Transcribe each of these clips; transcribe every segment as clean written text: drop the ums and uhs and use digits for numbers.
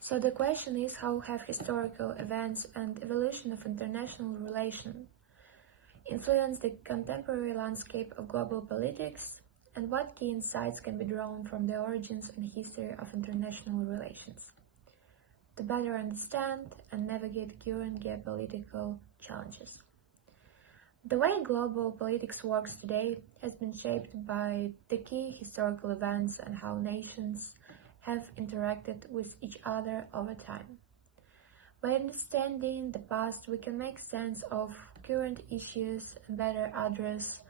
So the question is, how have historical events and evolution of international relations influenced the contemporary landscape of global politics, and what key insights can be drawn from the origins and history of international relations to better understand and navigate current geopolitical challenges. The way global politics works today has been shaped by the key historical events and how nations have interacted with each other over time. By understanding the past, we can make sense of current issues and better address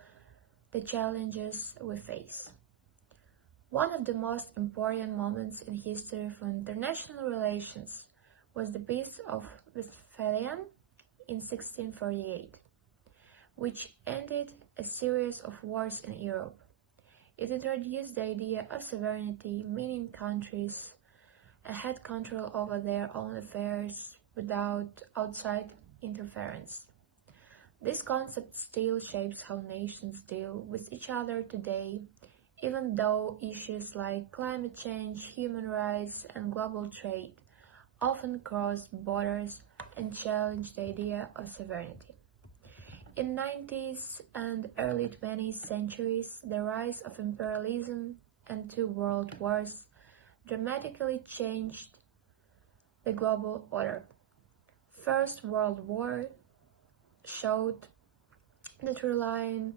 the challenges we face. One of the most important moments in history for international relations was the Peace of Westphalia in 1648, which ended a series of wars in Europe. It introduced the idea of sovereignty, meaning countries had control over their own affairs without outside interference. This concept still shapes how nations deal with each other today, even though issues like climate change, human rights, and global trade often cross borders and challenge the idea of sovereignty. In 19th and early 20th centuries, the rise of imperialism and two world wars dramatically changed the global order. First World War showed that relying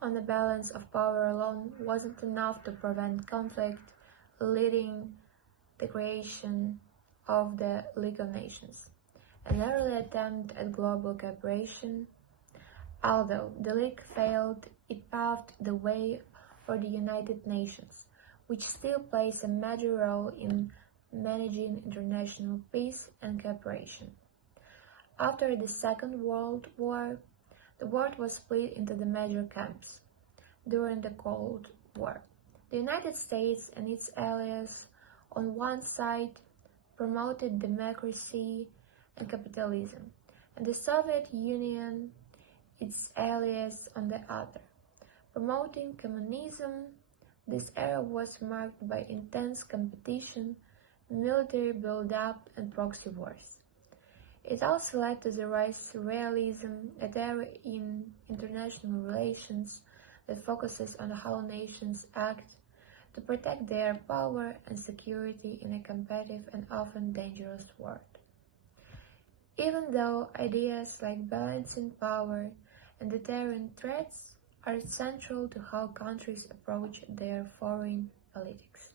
on the balance of power alone wasn't enough to prevent conflict, leading the creation of the League of Nations, an early attempt at global cooperation. Although the League failed, it paved the way for the United Nations, which still plays a major role in managing international peace and cooperation. After the Second World War, the world was split into the major camps. During the Cold War, the United States and its allies on one side promoted democracy and capitalism, and the Soviet Union, its allies, on the other, promoting communism. This era was marked by intense competition, military build-up, and proxy wars. It also led to the rise of realism, an era in international relations that focuses on how nations act to protect their power and security in a competitive and often dangerous world. Even though ideas like balancing power and deterrent threats are central to how countries approach their foreign politics.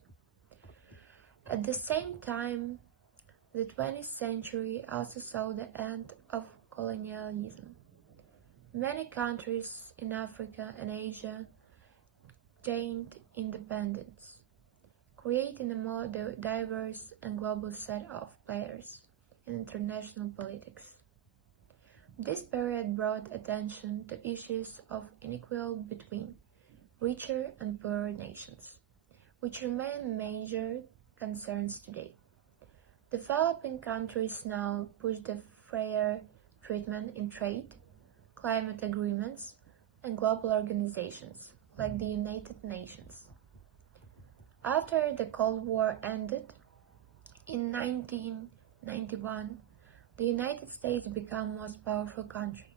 At the same time, the 20th century also saw the end of colonialism. Many countries in Africa and Asia gained independence, creating a more diverse and global set of players in international politics. This period brought attention to issues of inequality between richer and poorer nations, which remain major concerns today. Developing countries now push the fair treatment in trade, climate agreements, and global organizations like the United Nations. After the Cold War ended in 1991, the United States became the most powerful country,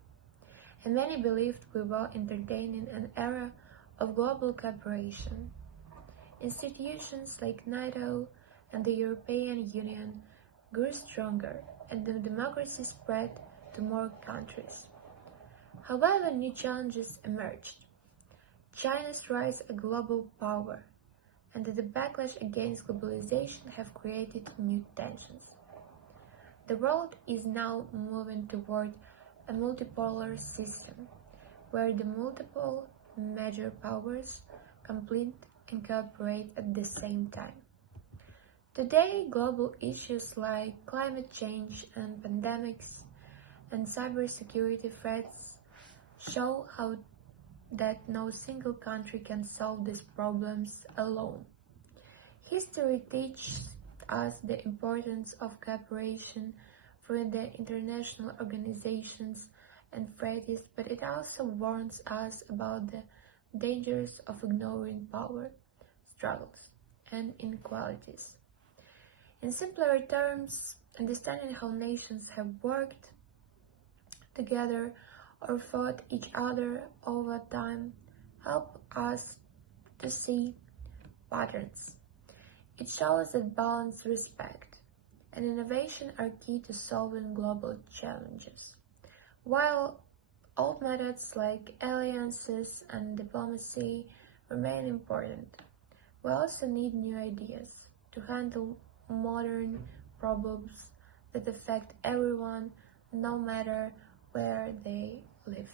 and many believed we were entering an era of global cooperation. Institutions like NATO and the European Union grew stronger, and the democracy spread to more countries. However, new challenges emerged. China's rise as a global power and the backlash against globalization have created new tensions. The world is now moving toward a multipolar system, where the multiple major powers compete and cooperate at the same time. Today, global issues like climate change and pandemics and cybersecurity threats show how that no single country can solve these problems alone. History teaches us the importance of cooperation through the international organizations and treaties, but it also warns us about the dangers of ignoring power struggles and inequalities. In simpler terms, understanding how nations have worked together or fought each other over time help us to see patterns. It shows that balance, respect, and innovation are key to solving global challenges. While old methods like alliances and diplomacy remain important, we also need new ideas to handle modern problems that affect everyone, no matter where they live.